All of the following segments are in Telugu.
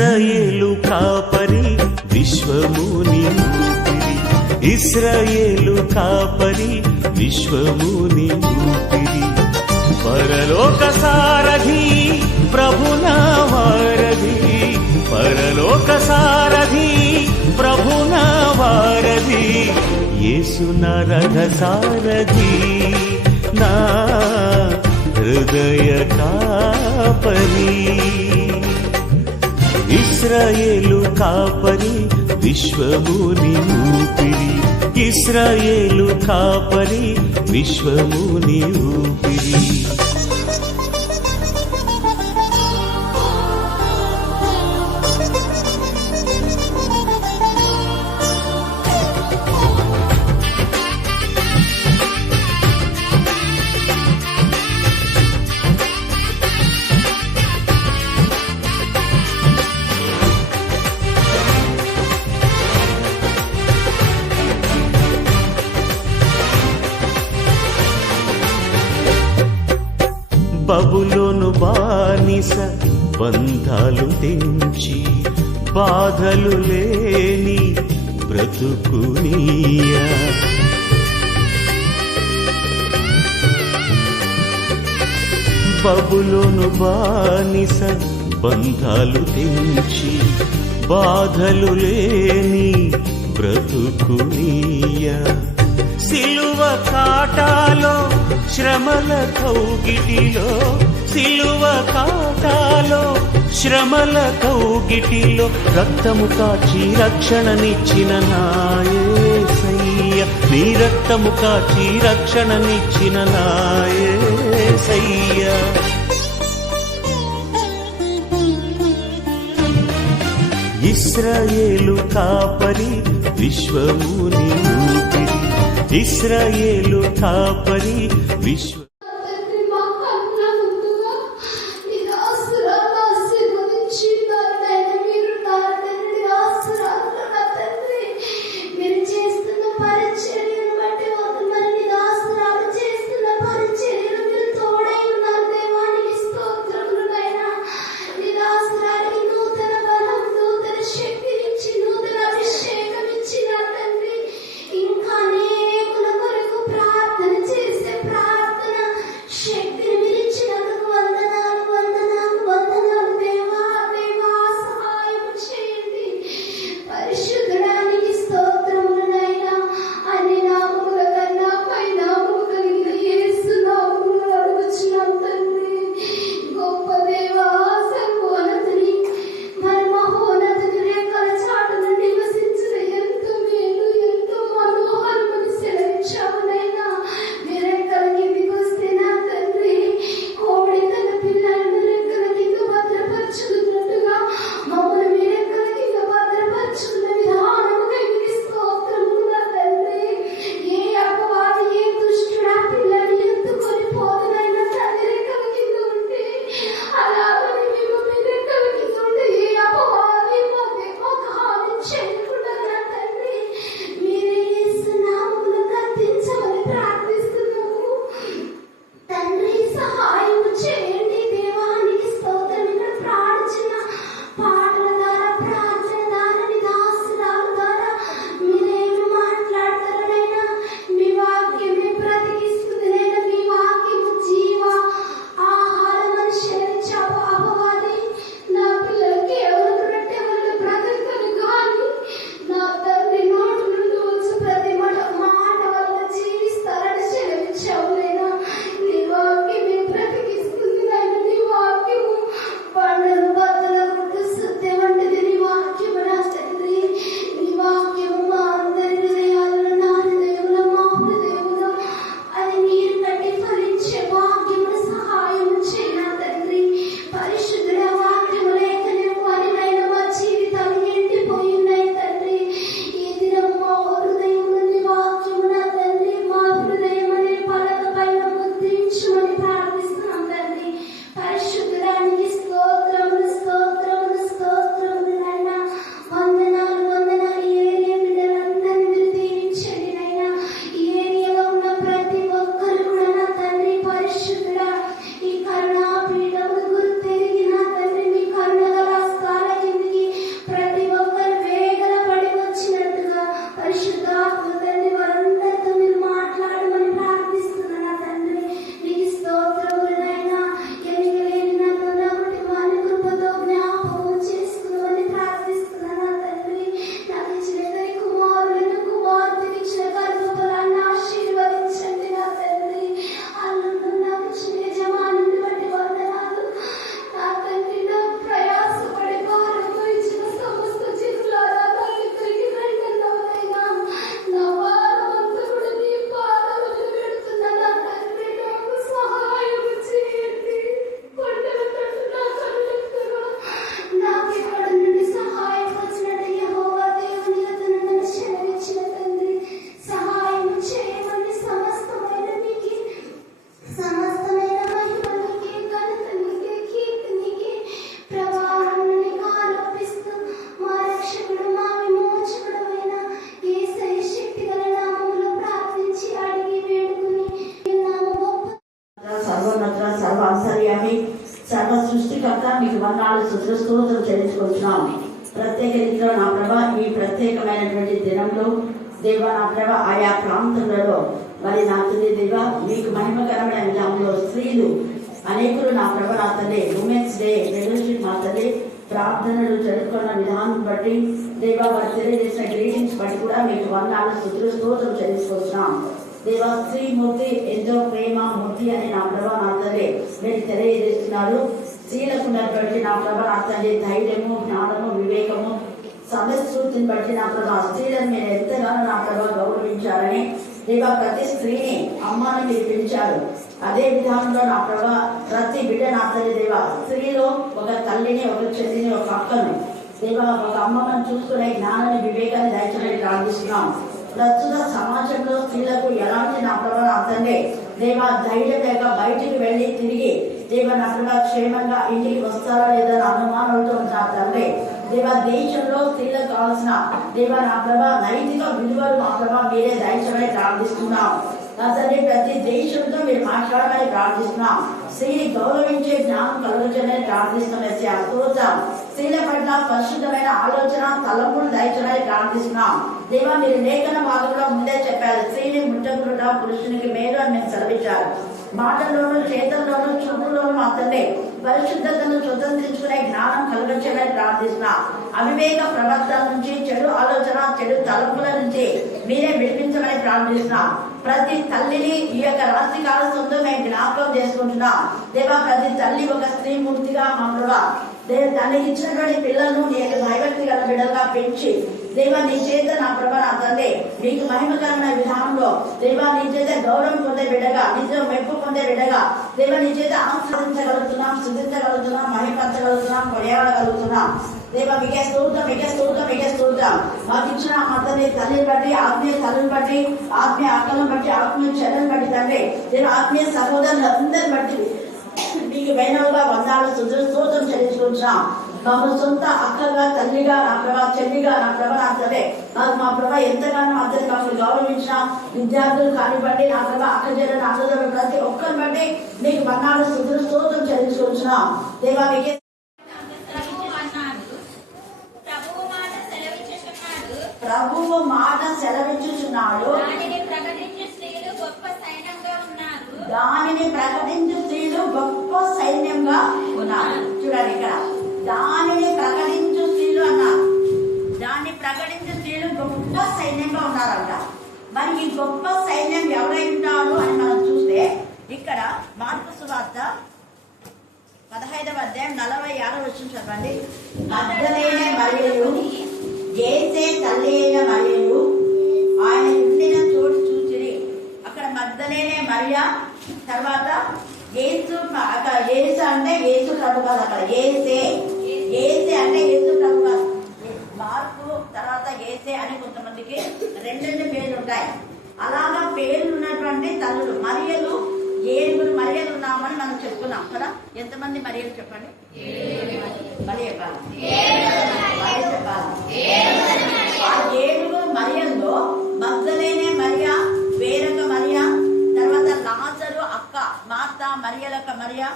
ఇశ్రాయేలు కాపరి విశ్వముని ఊపిరి, ఇశ్రాయేలు కాపరి విశ్వముని ఊపిరి. పరలోక సారథి ప్రభునా వారధి, పరలోక సారథి ప్రభునా వారధి, యేసు నా రథ సారథి, నా హృదయ కాపరి. ఇశ్రాయేలు కాపరి విశ్వముని ఊపిరి, ఇశ్రాయేలు కాపరి విశ్వముని ఊపిరి. బబులోను బానిస బంధాలు తెంచి, బాధలు లేని బ్రతుకునియా. బబులోను బానిస బంధాలు తెంచి, బాధలు లేని బ్రతుకునియా. సిలువ కాటాలో శ్రమల కౌగిటిలో, సిలువ కాటాలో శ్రమల కౌగిటిలో, రక్తము కాచి రక్షణనిచ్చిన నా యేసయ్య, నీ రక్తము కాచి రక్షణనిచ్చిన నా యేసయ్య. ఇశ్రాయేలు కాపరి విశ్వముని ఊపిరి, ఇశ్రాయేలు కాపరి విశ్వ. ఇంకా అనేకుల కొరకు ప్రార్థన చేసే ప్రార్థన స్తోత్రం చెల్లించుకుంటున్నాం. ప్రత్యేక రీతిలో నా ప్రభా ఈ ప్రత్యేకమైనటువంటి దినంలో దేవ నా ప్రభా ఆయా ప్రాంతాలలో మరి నా తండ్రి దేవ మీకు మహిమకరమైన విధానంలో స్త్రీలు అనేకులు నా ప్రభా నా తండ్రి ఉమెన్స్ డే ఫెలోషిప్ మా తండ్రి ప్రార్థనలు జరుపుకున్న విధానం బట్టి దేవ వారు తెలియజేసిన గ్రీటింగ్స్ బట్టి కూడా మీకు వందనాలు స్తోత్రం చెల్లించుకుంటున్నాం. దేవ స్త్రీ మూర్తి ఎంతో ప్రేమ మూర్తి అని నా ప్రభా నా తండ్రి మీరు తెలియజేస్తున్నారు. స్త్రీలకు ఉన్నటువంటి నా ప్రభా నా తండ్రి ధైర్యము, జ్ఞానము, వివేకము, సమస్ఫూర్తిని బట్టి నా ప్రభా స్త్రీలను మీరు ఎంతగానో నా ప్రభా గౌరవించారని దేవ ప్రతి స్త్రీని అమ్మని మీరు పిలిచారు. అదే విధానంలో నా ప్రభా ప్రతి బిడ్డ నా తల్లి దేవ స్త్రీలో ఒక తల్లిని, ఒక చెల్లిని, ఒక అక్కను దేవ ఒక అమ్మను చూసుకునే జ్ఞానాన్ని, వివేకాన్ని దయచేయడానికి ప్రార్థిస్తున్నాం. ప్రస్తుత సమాజంలో స్త్రీలకు ఎలాంటి నా ప్రభా నా తండ్రి దేవ ధైర్యం లేక బయటికి వెళ్ళి తిరిగి దేవ నా ప్రభా క్షేమంగా ఇంటికి వస్తారా లేదా అనుమానాలతో నా తండ్రి దేవ దేశంలో స్త్రీలకు కావాల్సిన దేవ నా ప్రభా నైతిక విలువలు మా ప్రభా మీరే దయచేయమని ప్రార్థిస్తున్నాం. నా తండ్రి ప్రతి దేశంతో మీరు మాట్లాడమని ప్రార్థిస్తున్నాం. స్త్రీని గౌరవించే జ్ఞానం కలుగుతుందని ప్రార్థిస్తున్నాం. స్తోత్రం. స్త్రీల పట్ల పరిశుద్ధమైన ఆలోచన, తలంపులు దయచేయమని ప్రార్థిస్తున్నాం. దేవా మీరు లేఖన భాగంలో ముందే చెప్పారు, స్త్రీని ముట్టకుండా పురుషునికి మేలు అని మీరు సెలవిచ్చారు. మాటల్లోనూ, చేతల్లోనూ, చూపులోనూ మా తండ్రి పరిశుద్ధతను స్వతంత్రించుకునే జ్ఞానం కలుగొచ్చని ప్రార్థిస్తున్నా. అవివేక ప్రవర్తన నుంచి, చెడు ఆలోచన, చెడు తలంపుల నుంచి మీరే విడిపించమని ప్రార్థిస్తున్నా. ప్రతి తల్లిని ఈ యొక్క రాత్రి కాలంలో మేము జ్ఞాపకం చేసుకుంటున్నాం. దేవా ప్రతి తల్లి ఒక స్త్రీ మూర్తిగా మా ప్రభా తనకి ఇచ్చినటువంటి పిల్లలను నేను భయభక్తి గల బిడ్డలుగా పెంచి దేవా నీ చేత నా ప్రభా నా తండ్రి నీకు మహిమకరమైన విధానంలో దేవా నీ చేత గౌరవం పొందే బిడ్డగా, నిజం మెప్పు పొందే బిడ్డగా దేవా నీ చేత ఆస్వాదించగలుగుతున్నాం, శుద్ధించగలుగుతున్నాం, మహిమపరచగలుగుతున్నాం, కొనియాడగలుగుతున్నాం. దేవా మీకే స్తోత్రం, మీకే స్తోత్రం, మీకే స్తోత్రం. మాకు ఇచ్చిన మా తండ్రి తల్లిని బట్టి, ఆత్మీయ తల్లిని బట్టి, ఆత్మీయ అక్కలను బట్టి, ఆత్మీయ చెల్లెని బట్టి తండ్రి దేవ ఆత్మీయ సహోదరులు అందరిని బట్టి మీకు వైనవుగా వందాలు స్తోత్రం చెల్లించుకుంటున్నాం. మమ్మల్ని సొంత అక్కగా, తల్లిగా, నా ప్రభా చెల్లిగా, నా ప్రభా నా తల్లి నాకు మా ప్రభా ఎంతగానో అందరి మమ్మల్ని గౌరవించిన విద్యార్థులు కానివ్వండి, నా ప్రభా అక్క చెల్లెలు, అన్నదమ్ములు ప్రతి ఒక్కరిని బట్టి మీకు వందాలు స్తోత్రం చెల్లించుకుంటున్నాం. దేవా మీకే ప్రభువు మాట సెలవిచ్చుచున్నాడు, దానిని ప్రకటించు స్త్రీలు గొప్ప సైన్యంగా ఉన్నారు. చూడండి ఇక్కడ దానిని ప్రకటించు స్త్రీలు అన్నారు. దాన్ని ప్రకటించు స్త్రీలు గొప్ప సైన్యంగా ఉన్నారంట. మరి ఈ గొప్ప సైన్యం ఎవరై ఉంటారు అని మనం చూస్తే ఇక్కడ మార్కు సువార్త 15వ అధ్యాయం 46వ వచనం చదవండి. మగ్దలేనే మరియలు, యేసే తల్లి అయిన మరియలు ఆయన ఉండిన చోటు చూచిరి. అక్కడ మగ్దలేనే మరియా, తర్వాత యేసు, అక్కడ యేసు అంటే యేసు ప్రభు కాదు, అక్కడ యేసే అంటే యేసు ప్రభు కాదు. మార్పు తర్వాత యేసే అని కొంతమందికి రెండు పేర్లు ఉంటాయి. అలాగా పేర్లు ఉన్నటువంటి తల్లులు మరియలు 7 మరియలు ఉన్నామని మనం చెప్పుకున్నాం కదా. ఎంతమంది మరియలు చెప్పండి? మరి చెప్పాలి. ఆ 7 మరియల్లో మగ్దలేనే మరియా, వేరొక మరియా, తర్వాత లాజరు అక్క మార్తా, మరియలక మరియా,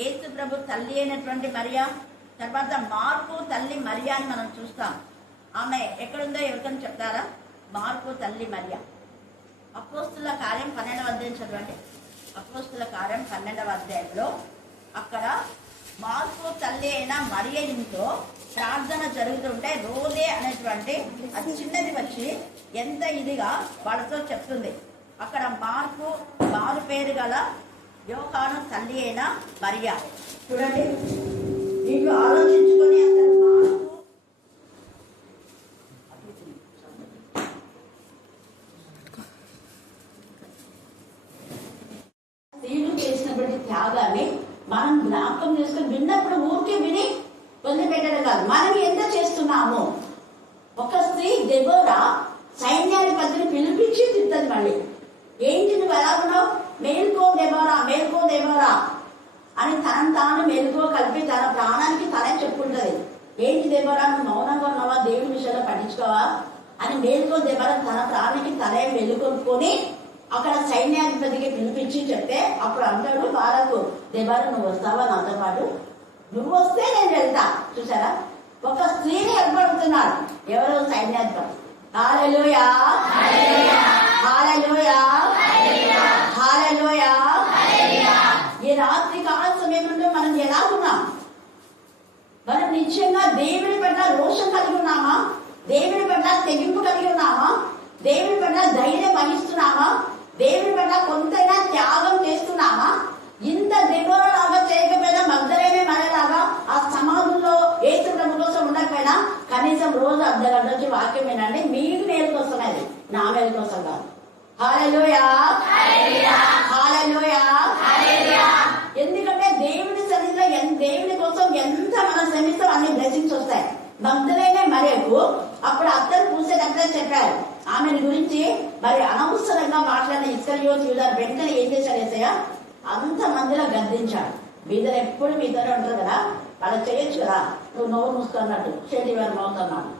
యేసు ప్రభు తల్లి అయినటువంటి మరియా, తర్వాత మార్కు తల్లి మరియా అని మనం చూస్తాం. ఆమె ఎక్కడుందో ఎవరికైనా చెప్తారా? మార్కు తల్లి మరియా. అపోస్తుల కార్యం 12వ అధ్యాయం చదవండి. అపోస్తుల కార్యం 12వ అధ్యాయంలో అక్కడ మార్కు తల్లి అయిన మరియ ఇంట్లో ప్రార్థన జరుగుతుంటే రోదే అనేటువంటి అది చిన్నది వచ్చి ఎంత ఇదిగా వాళ్ళతో చెప్తుంది. అక్కడ మార్కు మారు పేరు గల యోహాను తల్లి అయిన మరియా. చూడండి, దీంట్లో ఆలోచించుకొని అసలు స్త్రీలు చేసినటువంటి త్యాగాన్ని మనం జ్ఞాపకం చేసుకుని విన్నప్పుడు ఊరికే విని వదిలిపెట్టడం కాదు, మనం ఎంత చేస్తున్నాము. ఒక స్త్రీ దెబోరా సైన్యాధిపతిని పిలిపించి తిట్టదు. మళ్ళీ ఏంటి నువ్వు ఎలా ఉన్నావు, మేల్కో దెబోరా, మేల్కో దెబోరా అని తనను తాను మెలుకో కలిపి తన ప్రాణానికి తనే చెప్పుకుంటది. ఏంటి దెబోరా నువ్వు మౌనంగా ఉన్నావా, దేవుడి విషయంలో పట్టించుకోవా అని మేల్కో దెబోరా తన ప్రాణానికి తనే మెలుకొనుకొని అక్కడ సైన్యాధిపతికి పిలిపించి చెప్తే అప్పుడు అంటాడు బారకు, దెబోరా నువ్వు వస్తావా నాతో పాటు నువ్వు వస్తే నేను వెళ్తా. చూసారా, ఒక స్త్రీని ఏర్పడుతున్నాడు. ఎవరు? సైన్యాధిపతి. హల్లెలూయా, హల్లెలూయా, హల్లెలూయా. ఈ రాత్రి కాల సమయంలో మనం ఎలా ఉన్నాం? మనం నిశ్చయంగా దేవుని పట్ల రోషం కలిగి ఉన్నామా? దేవుని పట్ల తెగింపు కలిగి ఉన్నామా? దేవుని పట్ల ధైర్యం వహిస్తున్నామా? దేవుని పట్ల కొంతైనా త్యాగం చేస్తున్నామా? ఇంత దెబోరాలాగా చేయకపోయినా, మగ్దలేనే మనలాగా ఆ సమాధుల్లో యేసు ప్రభు కోసం ఉండకపోయినా కనీసం రోజు అర్ధగంట వచ్చి వాక్యం వినండి. మీకు మేలు కోసం, అది నా మేలు కోసం కాదు. హల్లెలూయా, హల్లెలూయా. ఎందుకంటే దేవుని సన్నిధిలో దేవుని కోసం ఎంత మనం శ్రమిస్తాం అన్ని బ్లెస్సింగ్స్ వస్తాయి. మగ్దలేనే మరియకు అప్పుడు అత్తరు పూసేటప్పుడే చెప్పారు ఆమెను గురించి. మరి అనవసరంగా మాట్లాడిన ఇస్కరియోతు యూదా వెంటనే ఏం చేశాడు? యేసయ్య అంత మందిలో గద్దించాడు. మీదరు ఎప్పుడు మీదరే ఉంటారు కదా, అలా చేయొచ్చు కదా, నువ్వు నోరు మూసుకున్నట్టు చెడి వారు మోతున్నాడు.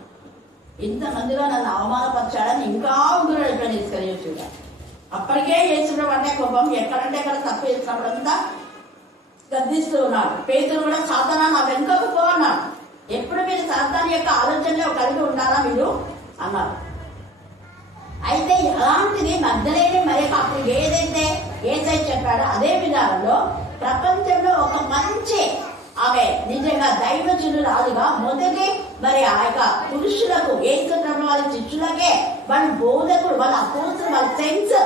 ఇంతమందిలో నన్ను అవమానపరిచాడని ఇంకా ఉగ్రుడు అయిపోయాడు ఇస్కరియోతు యూదా. అప్పటికే యేసుడు అంటే కోపం, ఎక్కడంటే ఎక్కడ తప్పు చేసినప్పుడంతా గద్దిస్తూ ఉన్నాడు. పేతురు కూడా సాతానా నా వెనుకకు పో అన్నాడు. ఎప్పుడు మీరు సాతాను యొక్క ఆలోచనలో కలిగి ఉంటారా మీరు అన్నారు. అయితే అలాంటిది మగ్దలేని మరి అప్పుడు ఏదైతే యేసయ్య చెప్పాడో అదే విధానంలో ప్రపంచంలో ఒక మంచి ఆమె నిజంగా దైవజనురాలుగా మొదటి మరి ఆ యొక్క పురుషులకు యేసు ప్రభు వాళ్ళ శిష్యులకే, వాళ్ళ బోధకుడు, వాళ్ళ అపోస్తులు, వాళ్ళ సెన్స్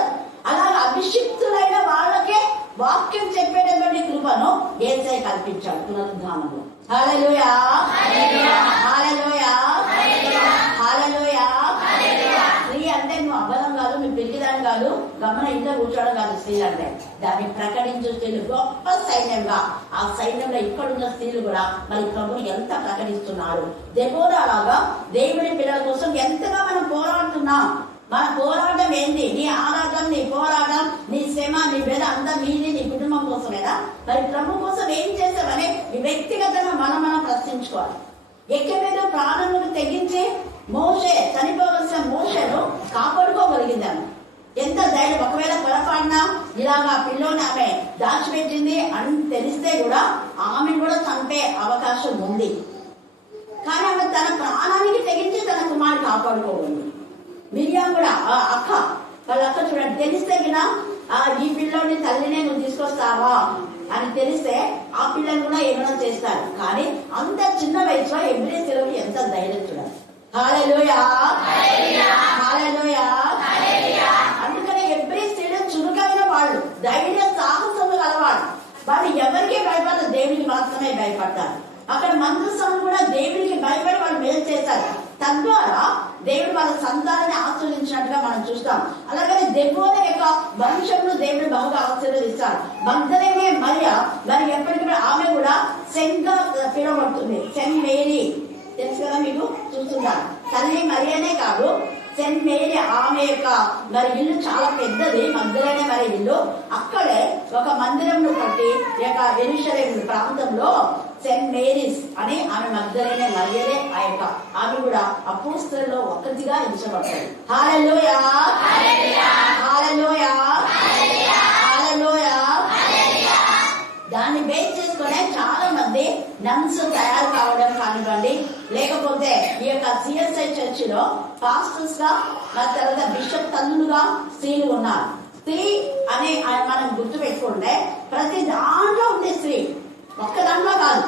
అలాగే అభిషిక్తులైన వాళ్ళకే వాక్యం చెప్పేటటువంటి కృపను యేసయ్య కల్పించాడు పునరుద్ధానంలో. హల్లెలూయా, హల్లెలూయా, హల్లెలూయా. స్త్రీ అంటే నువ్వు అబద్ధం కాదు, నువ్వు పెళ్లిదాని కాదు, గమన ఇంట్లో కూర్చోవడం కాదు. స్త్రీ అంటే దాన్ని ప్రకటించే స్త్రీలు గొప్ప సైన్యంగా, ఆ సైన్యంలో ఇక్కడున్న స్త్రీలు కూడా మరి ప్రభుని ఎంత ప్రకటిస్తున్నారు. దెబోరాలాగా దేవుడి పిల్లల కోసం ఎంతగా మనం పోరాడుతున్నాం. మన పోరాటం ఏంటి? నీ ఆరాటం, నీ పోరాటం, నీ శ్రమ, నీ బెద అంతా మీది, నీ కుటుంబం కోసమేనా? మరి ప్రభు కోసం ఏం చేసామని ఈ వ్యక్తిగతంగా మనం ప్రశ్నించుకోవాలి. ఎక్కడేదో ప్రాణములకు తెగించి మోషే చనిపోవలసిన మోషేను కాపాడుకోగలిగిందాము. ఎంత ధైర్యం! ఒకవేళ పొరపాటున ఇలాగా పిల్లోని ఆమె దాచిపెట్టింది అని తెలిస్తే కూడా ఆమెను కూడా చంపే అవకాశం ఉంది. కానీ ఆమె తన ప్రాణానికి తెగించి తన కుమారుడు కాపాడుకోగలిగింది. మిరియాం కూడా అక్క, వాళ్ళ అక్క చూడండి, తెలిస్తే కదా ఈ పిల్లోని తల్లినే నువ్వు తీసుకొస్తావా అని తెలిస్తే ఆ పిల్లని కూడా ఏమైనా చేస్తారు. కానీ అంత చిన్న వయసులో ఎవ్రీ సెలవు ఎంత ధైర్యం చూడాలి. హల్లెలూయా, హల్లెలూయా. అందుకని ఎవ్రీ స్త్రీలు చురుకైన వాళ్ళు, ధైర్య సాహసములు గలవాళ్ళు. వాళ్ళు ఎవరికి భయపడరు, దేవునికి మాత్రమే భయపడతారు. అక్కడ మంత్రస్వాములు కూడా దేవునికి భయపడి వాళ్ళు మేలు చేశారు. తద్వారా దేవుడు వాళ్ళ సంతానాన్ని ఆశీర్వదించినట్టుగా మనం చూస్తాం. అలాగే దెబోరా యొక్క వంశంలో దేవుడు బాగా ఆశీర్వదిస్తాడు. మగ్దలేనే మరియ మరి ఎప్పటికీ ఆమె కూడా సెంట్ గా పిలువబడుతుంది. సెంట్ మేరీ తెలుసు కదా మీకు, చూస్తున్నారు. తల్లి మరియనే కాదు, సెంట్ మేరీ ఆమె యొక్క మరి ఇల్లు చాలా పెద్దది. మగ్దలేనే మరి ఇల్లు. అక్కడే ఒక మందిరంను కట్టి యొక్క యెరూషలేము ప్రాంతంలో సెంట్ మేరీస్ అని ఆమె మగ్దలేనే మరియనే ఆ యొక్క ఆమె కూడా అపోస్తలుల్లో ఒకటిగా ఎంచబడతాయి. హల్లెలూయా, హల్లెలూయా, హల్లెలూయా. దాన్ని బేస్ చేసుకునే చాలా మంది నన్స్ తయారు కావడం కానివ్వండి, లేకపోతే ఈ యొక్క సిఎస్ఐ చర్చిలో పాస్టర్స్ గా, తర్వాత బిషప్ తల్లులుగా స్త్రీలు ఉన్నారు. స్త్రీ అని మనం గుర్తు పెట్టుకుంటే ప్రతి దాంట్లో ఉంది స్త్రీ. ఒక్క దాంట్లో కాదు.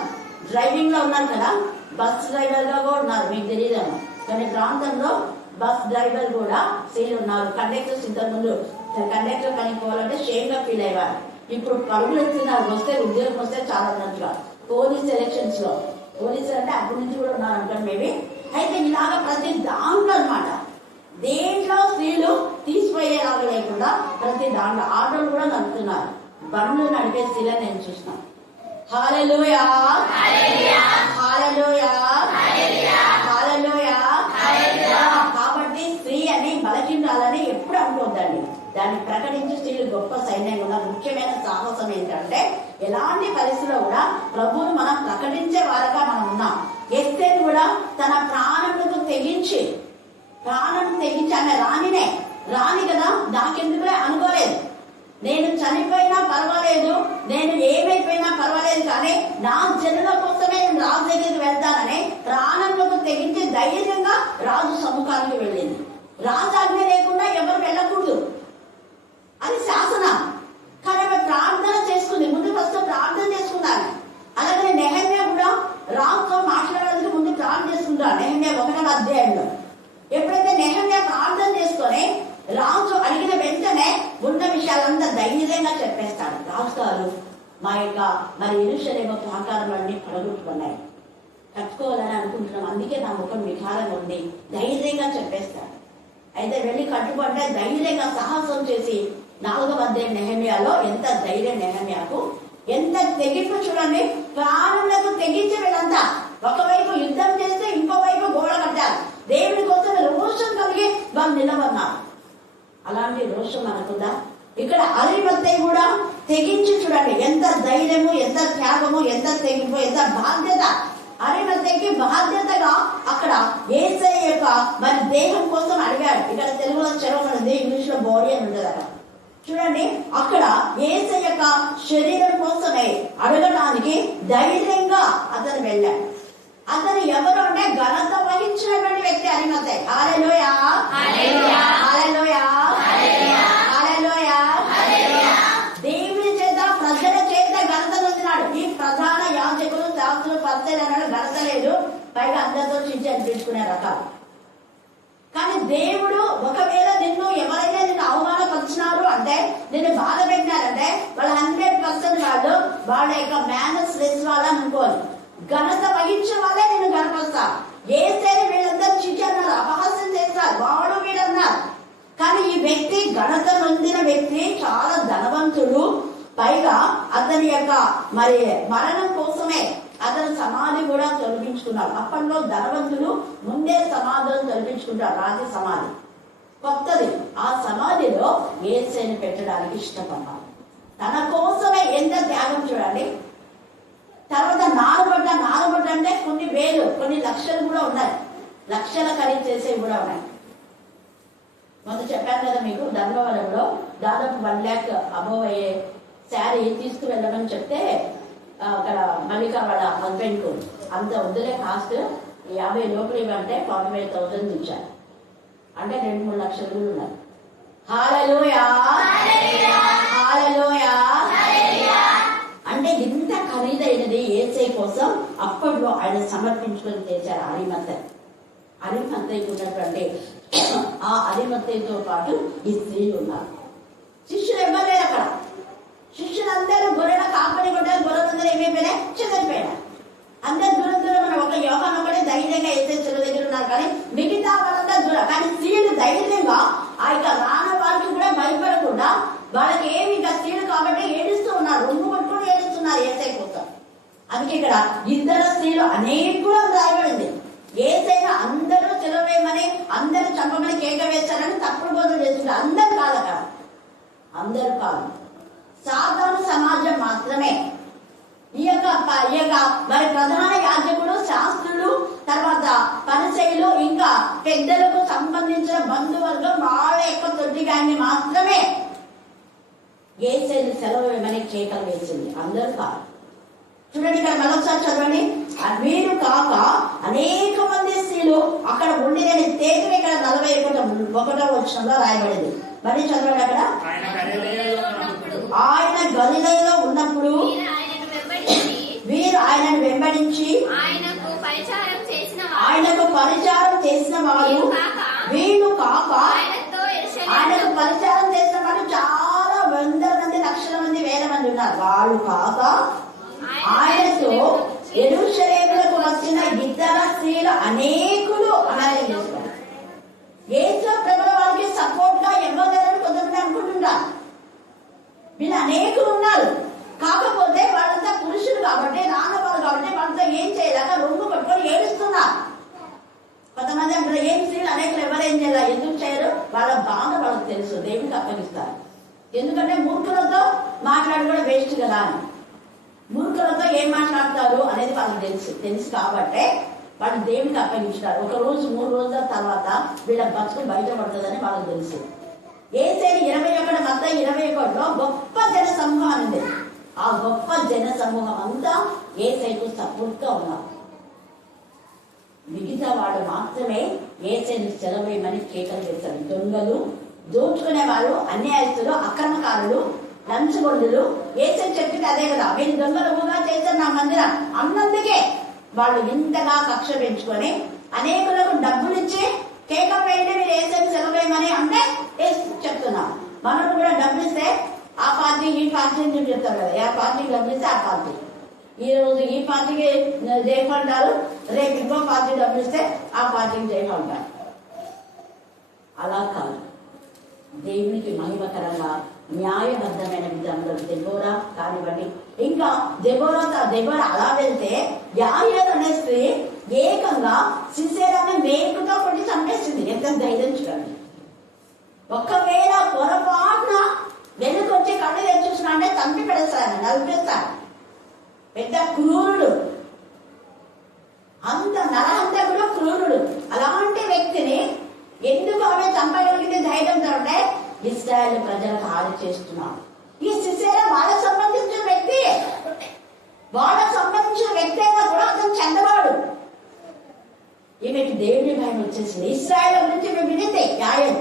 డ్రైవింగ్ లో ఉన్నారు కదా, బస్ డ్రైవర్ గా కూడా ఉన్నారు, మీకు తెలియదు. కొన్ని ప్రాంతంలో బస్ డ్రైవర్ కూడా స్త్రీలు ఉన్నారు. కండక్టర్స్ ఇంతకు ముందు కండక్టర్ పనికి పోవాలంటే షేమ్ గా ఫీల్ అయ్యారు. ఇప్పుడు పరుగులు ఎత్తున్నారు, వస్తే ఉద్యోగం వస్తే చాలా ఉన్నట్టుగా. పోలీస్ ఎలక్షన్స్ లో పోలీసులు అంటే అప్పటి నుంచి కూడా ఉన్నారు అనుకోండి మేబీ. అయితే ఇలాగా ప్రతి దాంట్లో అనమాట, దేంట్లో స్త్రీలు తీసిపోయేలాగా లేకుండా ప్రతి దాంట్లో ఆటోలు కూడా నడుపుతున్నారు. బండ్లు నడిపే స్త్రీలను నేను చూస్తున్నాను. హల్లెలూయా, హల్లెలూయా, హల్లెలూయా. కాబట్టి స్త్రీ అని బలహీనాలని ఎప్పుడు అనుకోవద్దండి. దాన్ని ప్రకటించి స్త్రీలు గొప్ప సైన్యంగా ఉన్న ముఖ్యమైన సాహసం ఏంటంటే ఎలాంటి పరిస్థితిలో కూడా ప్రభువును మనం ప్రకటించే వారుగా మనం ఉన్నాం. ఎస్తేరు కూడా తన ప్రాణములకు తెగించి ఆమె రాని కదా, నాకెందుకులే అనుకోలేదు. నేను చనిపోయినా పర్వాలేదు, నేను ఏమైపోయినా పర్వాలేదు, కానీ నా జనుల కోసం నేను రాజు దగ్గరికి వెళ్తానని ప్రాణంలోకి తెగించి ధైర్యంగా రాజు సముఖానికి వెళ్ళింది. రాజు ఆజ్ఞ లేకుండా ఎవరు వెళ్ళకూడదు, అది శాసనం. కానీ ఆమె ప్రార్థన చేసుకుంది. ముందు ఫస్ట్ ప్రార్థన చేసుకున్నాను. అలాగే నెహమ్యా కూడా రాజుతో మాట్లాడడానికి ముందు ప్రార్థన చేసుకుంటాడు. నెహమ్యా 1వ అధ్యాయంలో ఎప్పుడైతే నెహమ్యా ప్రార్థన చేసుకొని రాజు అడిగిన వెంటనే ఉన్న విషయాలంతా ధైర్యంగా చెప్పేస్తాడు. రాజు గారు, మా యొక్క మరి యెరూషలేము ప్రాకారాలన్నీ పడగొట్టుకున్నాయి, కట్టుకోవాలని అనుకుంటున్నాం, అందుకే నా ముఖం వికారంగా ఉంది, ధైర్యంగా చెప్పేస్తాడు. అయితే వెళ్ళి కట్టుకుంటే ధైర్యంగా సాహసం చేసి 4వ అధ్యాయం నెహమ్యాలో ఎంత ధైర్యం నెహమ్యాకు, ఎంత తెగింపు చూడండి. ప్రాణులకు తెగించి వీళ్ళంతా ఒకవైపు యుద్ధం చేస్తే ఇంకోవైపు గోడ కట్టారు. దేవుడి కోసం రోషం కలిగి వాళ్ళు నిలబడినారు. అలాంటి రోషం మనకుందా? ఇక్కడ అరిమత్తయి కూడా తెగించి చూడండి, ఎంత ధైర్యము, ఎంత త్యాగము, ఎంత తెగింపు, ఎంత బాధ్యత. అరిమత్తయికి బాధ్యతగా అక్కడ యేసయ్య యొక్క మరి దేహం కోసం అడిగాడు. ఇక్కడ తెలుగులో చెరవబడింది, ఇంగ్లీష్ లో బాడీ అని ఉంటుంది అక్కడ. చూడండి, అక్కడ యేసయ్య యొక్క శరీరం కోసమే అడగడానికి ధైర్యంగా అతను వెళ్ళాడు. అతను ఎవరు అంటే ఘనత వహించినటువంటి వ్యక్తి అరిమత్తయి. హల్లెలూయా, హల్లెలూయా, హల్లెలూయా, హల్లెలూయా. దేవుని చేత ప్రజల చేత ఘనత పొందినాడు. ఈ ప్రధాన యాజకులు, శాస్త్రులు, పరిసయ్యులు అన్నాడు ఘనత లేదు, పైగా అందరితో చించి అనిపించుకునే రకాలు. కానీ దేవుడు ఒకవేళ నిన్ను ఎవరైనా నిన్ను అవమానపరిచినారు అంటే, నిన్ను బాధ పెట్టినారంటే వాళ్ళు 100% వాళ్ళు వాళ్ళ యొక్క మేనర్స్ లెస్ వాళ్ళని అనుకోవాలి. ఘనత వహించే వాళ్ళే నిన్ను గనపరుస్తారు. యేసయ్యని వీళ్ళందరూ చించి అన్నారు, అపహాస్యం చేస్తారు, వాడు వీడన్నారు. కానీ ఈ వ్యక్తి ఘనత నొందిన వ్యక్తి, చాలా ధనవంతుడు. పైగా అతని యొక్క మరి మరణం కోసమే అతను సమాధి కూడా తొలగించుకున్నాడు. అప్పట్లో ధనవంతులు ముందే సమాధులను తొలగించుకుంటారు, రాతి సమాధి కొత్తది. ఆ సమాధిలో యేసయ్యని పెట్టడానికి ఇష్టపడ్డాడు. తన కోసమే ఎంత త్యాగం చూడండి. తర్వాత నాలుగొడ్డ అంటే కొన్ని వేలు, కొన్ని లక్షలు కూడా ఉన్నాయి, లక్షల ఖరీదు చేసేవి కూడా ఉన్నాయి. మొదట చెప్పాను కదా మీకు, ధర్మవరంలో దాదాపు 1 lakh అబోవ్ అయ్యే శారీ తీసుకువెళ్ళమని చెప్తే అక్కడ మల్లిక వాళ్ళ హస్బెండ్ కు అంత వద్దులే, కాస్ట్ 50 లోపల ఇవ్వంటే 45,000 ఇచ్చారు. అంటే 2-3 లక్షలు కూడా ఉన్నాయి. హల్లెలూయా, హల్లెలూయా. అంటే ఇంత ఖరీదైనది యేసయ్య కోసం అప్పట్లో ఆయన సమర్పించుకొని తెచ్చారు. అరిమత్తయికి ఉన్నటువంటి ఆ అరిమత్తయితో పాటు ఈ స్త్రీలు ఉన్నారు. శిష్యులు ఎవ్వలేరు అక్కడ. శిష్యులందరూ గొర్రెల కాపరి కొట్టారు. గొర్రెలందరూ ఏమైపోయినా చెదరిపోయినా. అందరు దూరం మన ఒక యోహాను ఒకటే ధైర్యంగా యేసయ్య చెరువు దగ్గర ఉన్నారు. కానీ మిగతా వాళ్ళందరూ దూరం. కానీ స్త్రీలు ధైర్యంగా ఆ యొక్క రాన వారికి కూడా భయపడకుండా, వాళ్ళకి ఏమి ఇంకా స్త్రీలు కాబట్టి ఏడుస్తూ ఉన్నారు, రొమ్ము పట్టుకుని ఏడుస్తున్నారు యేసయ్య కోసం. అందుకే ఇక్కడ 2 స్త్రీలు అనేకులు రాయబడింది. యేసయ్య అందరూ చెలవేయమని, అందరూ చంపమని కేక వేశారని తప్పుడు బోధన చేస్తున్నారు. అందరు కాదు అక్కడ, అందరు కాదు, సాధారణ సమాజం మాత్రమే. ఈ యొక్క మరి ప్రధాన యాజకులు, శాస్త్రులు, తర్వాత పరిసయ్యులు, ఇంకా పెద్దలకు సంబంధించిన బంధువర్గం వాళ్ళ యొక్క తొట్టిగాన్ని మాత్రమే యేసయ్యని సెలవేయమని కేకలు వేసింది. అందరూ కాదు. చూడండి, ఇక్కడ మరొకసారి చదవండి. వీరు కాక అనేక మంది స్త్రీలు అక్కడ ఉండినని తేదీ ఇక్కడ 41వ వచనంలో రాయబడింది. మరి చదవండి. అక్కడ ఆయన గలిలయలో ఉన్నప్పుడు వీరు ఆయనను వెంబడించి ఆయనకు పరిచారం చేసిన వారు, వీళ్ళు కాక ఆయనకు పరిచారం చేసిన వాళ్ళు చాలా 100 మంది, లక్షల మంది, వేల మంది ఉన్నారు. వాళ్ళు కాక ఆయనతో యెరూషలేములకు వచ్చిన 2 స్త్రీలు అనేకులు అనాలి చేస్తారు. యేసు ప్రభువు వారికి సపోర్ట్ గా ఇవ్వగలని కొంతమంది అనుకుంటున్నారు. వీళ్ళు అనేకులు ఉన్నారు. కాకపోతే వాళ్ళంతా పురుషులు కాబట్టి, నాన్నవాళ్ళు కాబట్టి వాళ్ళతో ఏం చేయలేక రొమ్ము పట్టుకొని ఏడుస్తున్నారు. కొంతమంది అంటారు, ఏం స్త్రీలు అనేకులు ఎవరేం చేయాలి, ఎందుకు చేయరు? వాళ్ళ బాధ వాళ్ళకి తెలుసు, దేవుడికి అప్పగిస్తారు. ఎందుకంటే మూర్ఖులతో మాట్లాడుకోవడం వేస్ట్ కదా అని. మూర్ఖులతో ఏం మాట్లాడతారు అనేది వాళ్ళకి తెలుసు కాబట్టి వాళ్ళు దేవుడికి అప్పగించారు. 1 రోజు 3 రోజుల తర్వాత వీళ్ళ బతుకు బయటపడుతుందని వాళ్ళకి తెలుసు. యేసయ్య 21 మత్తయి 21లో గొప్ప జన సమూహం అనేది. ఆ గొప్ప జన సమూహం అంతా యేసయ్యకు సపోర్ట్ గా ఉన్నారు. మిగతా వాళ్ళు మాత్రమే యేసుని సెలవేయమని కేకలు వేశారు. దొంగలు, దోచుకునే వాళ్ళు, అన్యాయస్తులు, అక్రమకారులు, లంచగొండులు యేసు చెప్పింది అదే కదా. మీరు దొంగలుగా చేశారు నా మందిరం అన్నందుకే వాళ్ళు ఇంతగా కక్ష పెంచుకొని అనేకులకు డబ్బులు ఇచ్చి కేకలు వేయండి మీరు యేసుని సెలవేయమని అంటే చెప్తున్నాం. మనకు కూడా డబ్బులు ఇస్తే ఆ పార్టీ ఈ పార్టీ అని చెప్తారు కదా. ఆ పార్టీకి డబ్బులు ఇస్తే ఆ పార్టీ, ఈ రోజు ఈ పార్టీకి జయపడ్డారు, రేపు ఇంకో పార్టీ డబ్బులు ఇస్తే ఆ పార్టీకి జయపడ్డారు. అలా కాదు, దేవునికి మహిమకరంగా న్యాయబద్ధమైన విధానంలో దెబోరా కానివ్వండి, ఇంకా దెబోరా అలా వెళ్తే యాయేలు అనే స్త్రీ ఏకంగా సిసేరాని మేకుతో కొట్టి చంపేసింది. ఎంత ధైర్యం చూడండి. ఒకవేళ పొరపాటున వెనుకొచ్చి కళ్ళు తెచ్చుకున్నా అంటే చంపి పెడతాను, నలిపేస్తాను. పెద్ద క్రూరుడు, అంత నరహంతకుడు, క్రూరుడు. అలాంటి వ్యక్తిని ఎందుకు ఆమె చంపగలిగితే ధైర్యంతో ఉంటే ఇశ్రాయేలు ప్రజలకు హాని చేస్తున్నాడు. ఈ సిసేరా వాళ్ళకు సంబంధించిన వ్యక్తి, అయినా కూడా అతను చెందవాడు. ఈమెకి దేవుని భయం వచ్చేసింది. ఇశ్రాయేలు గురించి మేము వినితే న్యాయం,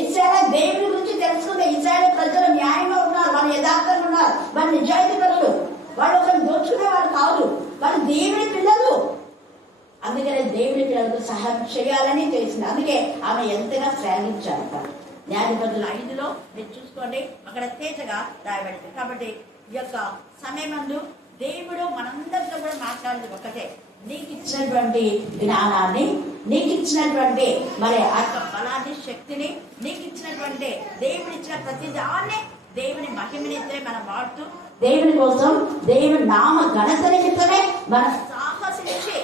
ఇశ్రాయేలు దేవుని గురించి తెలుసుకుంటే ఇశ్రాయేలు ప్రజలు న్యాయంగా ఉన్నారు, వాళ్ళు యథార్థంగా ఉన్నారు, వాళ్ళు నిజాయితీ పరులు, వాళ్ళు ఒకరిని దోచుకునే వాళ్ళు కాదు, వాళ్ళు దేవుని పిల్లలు. అందుకనే దేవుని పిల్లలకు సహాయం చేయాలని తెలిసింది. అందుకే ఆమె ఎంతగా శ్రామించారు. న్యాయాధిపతులు 5లో మీరు చూసుకోండి, అక్కడ తేజగా రాయబడింది. కాబట్టి ఈ యొక్క సమయమందు దేవుడు మనందరితో కూడా మాట్లాడేది ఒకటే, నీకు ఇచ్చినటువంటి జ్ఞానాన్ని, నీకు ఇచ్చినటువంటి మరి ఆ యొక్క బలాన్ని, శక్తిని, నీకు ఇచ్చినటువంటి దేవుని ఇచ్చిన ప్రతి దాన్ని దేవుని మహిమనిస్తే మనం వాడుతూ దేవుని కోసం, దేవుని నామ ఘనత నిమిత్తమే మనం సాహసించి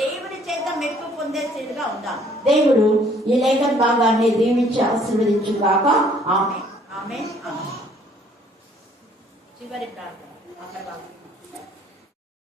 దేవుని చేత మెప్పు పొందేసేదిగా ఉందాం. దేవుడు ఈ లేఖన భాగాన్ని దీవించి ఆశీర్వదించుగాక. ఆమేన్. ఆమేన్. చివరి ప్రార్థన.